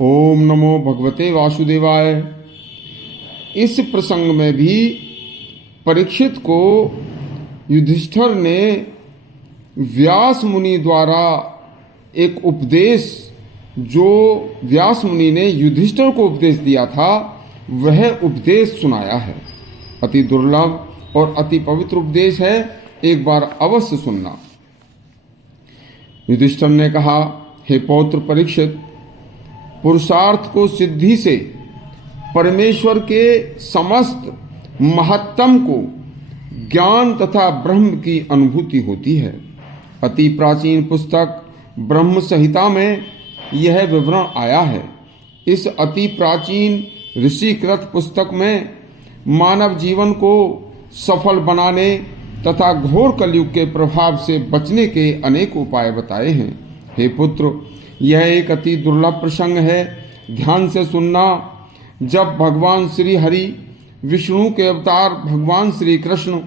ओम नमो भगवते वासुदेवाय। इस प्रसंग में भी परीक्षित को युधिष्ठिर ने व्यास मुनि द्वारा एक उपदेश, जो व्यास मुनि ने युधिष्ठिर को उपदेश दिया था, वह उपदेश सुनाया है। अति दुर्लभ और अति पवित्र उपदेश है, एक बार अवश्य सुनना। युधिष्ठिर ने कहा, हे पौत्र परीक्षित, पुरुषार्थ को सिद्धि से परमेश्वर के समस्त महत्तम को ज्ञान तथा ब्रह्म की अनुभूति होती है। अति प्राचीन पुस्तक ब्रह्म संहिता में यह विवरण आया है। इस अति प्राचीन ऋषिकृत पुस्तक में मानव जीवन को सफल बनाने तथा घोर कलयुग के प्रभाव से बचने के अनेक उपाय बताए हैं। हे पुत्र, यह एक अति दुर्लभ प्रसंग है, ध्यान से सुनना। जब भगवान श्री हरि विष्णु के अवतार भगवान श्री कृष्ण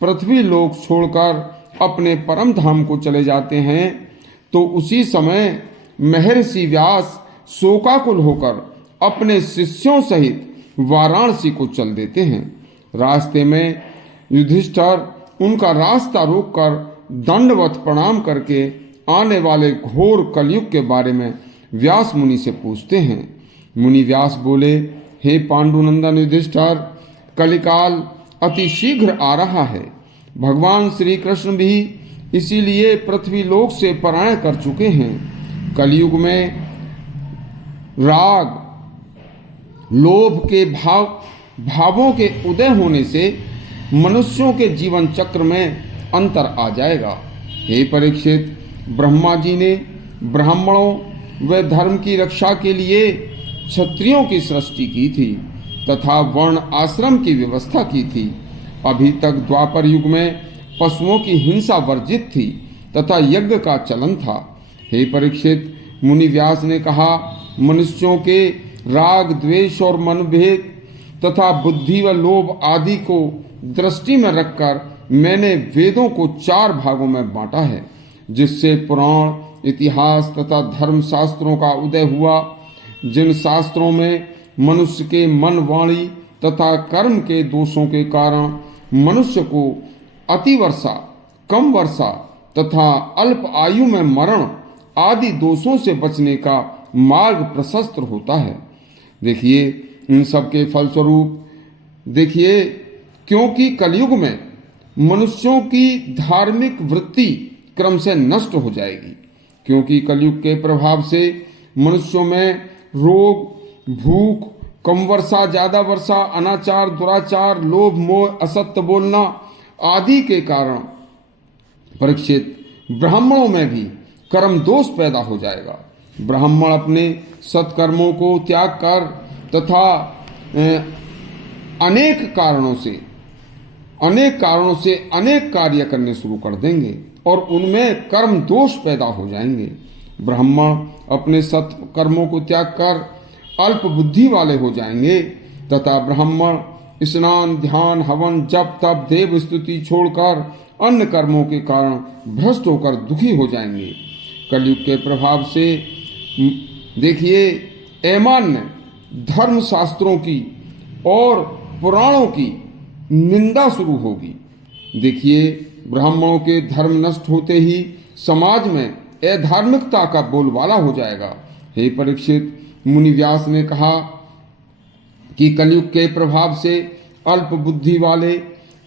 पृथ्वी लोक छोड़कर अपने परम धाम को चले जाते हैं, तो उसी समय महर्षि व्यास शोकाकुल होकर अपने शिष्यों सहित वाराणसी को चल देते हैं। रास्ते में युधिष्ठिर उनका रास्ता रोककर दंडवत प्रणाम करके आने वाले घोर कलयुग के बारे में व्यास मुनि से पूछते हैं। मुनि व्यास बोले, हे पांडुनंदन युधिष्ठिर, कलिकाल अति शीघ्र आ रहा है। भगवान श्री कृष्ण भी इसीलिए पृथ्वी लोक से पलायन कर चुके हैं। कलयुग में राग लोभ के भावों के उदय होने से मनुष्यों के जीवन चक्र में अंतर आ जाएगा। हे परीक्षित, ब्रह्मा जी ने ब्राह्मणों व धर्म की रक्षा के लिए क्षत्रियों की सृष्टि की थी तथा वर्ण आश्रम की व्यवस्था की थी। अभी तक द्वापर युग में पशुओं की हिंसा वर्जित थी तथा यज्ञ का चलन था। हे परीक्षित, मुनि व्यास ने कहा, मनुष्यों के राग द्वेष और मनभेद तथा बुद्धि व लोभ आदि को दृष्टि में रखकर मैंने वेदों को 4 भागों में बांटा है, जिससे पुराण, इतिहास तथा धर्म शास्त्रों का उदय हुआ। जिन शास्त्रों में मनुष्य के मन, वाणी तथा कर्म के दोषों के कारण मनुष्य को अतिवर्षा, कम वर्षा तथा अल्प आयु में मरण आदि दोषों से बचने का मार्ग प्रशस्त होता है। देखिए, इन सब के फलस्वरूप देखिए, क्योंकि कलयुग में मनुष्यों की धार्मिक वृत्ति क्रम से नष्ट हो जाएगी, क्योंकि कलयुग के प्रभाव से मनुष्यों में रोग, भूख, कम वर्षा, ज्यादा वर्षा, अनाचार, दुराचार, लोभ, मोह, असत्य बोलना आदि के कारण परीक्षित ब्राह्मणों में भी कर्म दोष पैदा हो जाएगा। ब्राह्मण अपने सत्कर्मों को त्याग कर तथा अनेक कारणों से अनेक कार्य करने शुरू कर देंगे और उनमें कर्म दोष पैदा हो जाएंगे। ब्राह्मण अपने सत्कर्मों को त्याग कर अल्प बुद्धि वाले हो जाएंगे तथा ब्राह्मण स्नान, ध्यान, हवन, जप, तप, देव स्तुति छोड़कर अन्य कर्मों के कारण भ्रष्ट होकर दुखी हो जाएंगे। कलयुग के प्रभाव से देखिए, अमान्य धर्म शास्त्रों की और पुराणों की निंदा शुरू होगी। देखिए, ब्राह्मणों के धर्म नष्ट होते ही समाज में अधार्मिकता का बोलबाला हो जाएगा। हे परीक्षित, मुनि व्यास ने कहा कि कलयुग के प्रभाव से अल्प बुद्धि वाले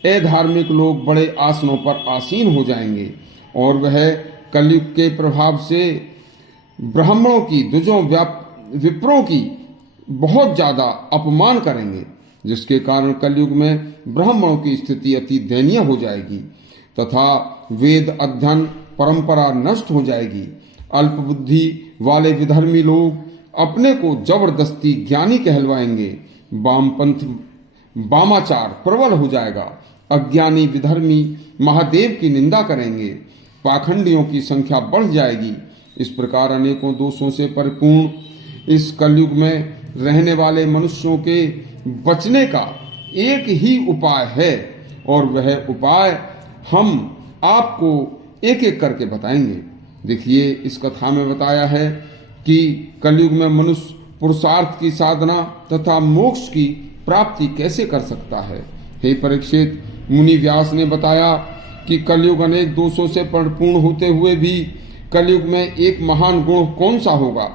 अधार्मिक लोग बड़े आसनों पर आसीन हो जाएंगे और वह कलयुग के प्रभाव से ब्राह्मणों की, द्विजों, विप्रों की बहुत ज्यादा अपमान करेंगे, जिसके कारण कलयुग में ब्राह्मणों की स्थिति अति दयनीय हो जाएगी तथा वेद अध्ययन परंपरा नष्ट हो जाएगी। अल्प बुद्धि वाले विधर्मी लोग अपने को जबरदस्ती ज्ञानी कहलवाएंगे। वामपंथ, वामाचार प्रबल हो जाएगा। अज्ञानी विधर्मी महादेव की निंदा करेंगे। पाखंडियों की संख्या बढ़ जाएगी। इस प्रकार अनेकों दोषों से परिपूर्ण इस कलयुग में रहने वाले मनुष्यों के बचने का एक ही उपाय है और वह उपाय हम आपको एक एक करके बताएंगे। देखिए, इस कथा में बताया है कि कलयुग में मनुष्य पुरुषार्थ की साधना तथा मोक्ष की प्राप्ति कैसे कर सकता है। हे परीक्षित, मुनि व्यास ने बताया कि कलयुग अनेक दोषों से परिपूर्ण होते हुए भी कलयुग में एक महान गुण कौन सा होगा।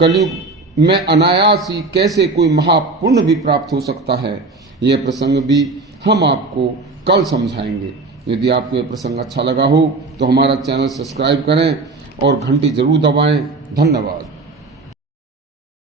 कलयुग में अनायास ही कैसे कोई महापुण्य भी प्राप्त हो सकता है। यह प्रसंग भी हम आपको कल समझाएंगे। यदि आपको यह प्रसंग अच्छा लगा हो तो हमारा चैनल सब्सक्राइब करें और घंटी जरूर दबाएं। धन्यवाद।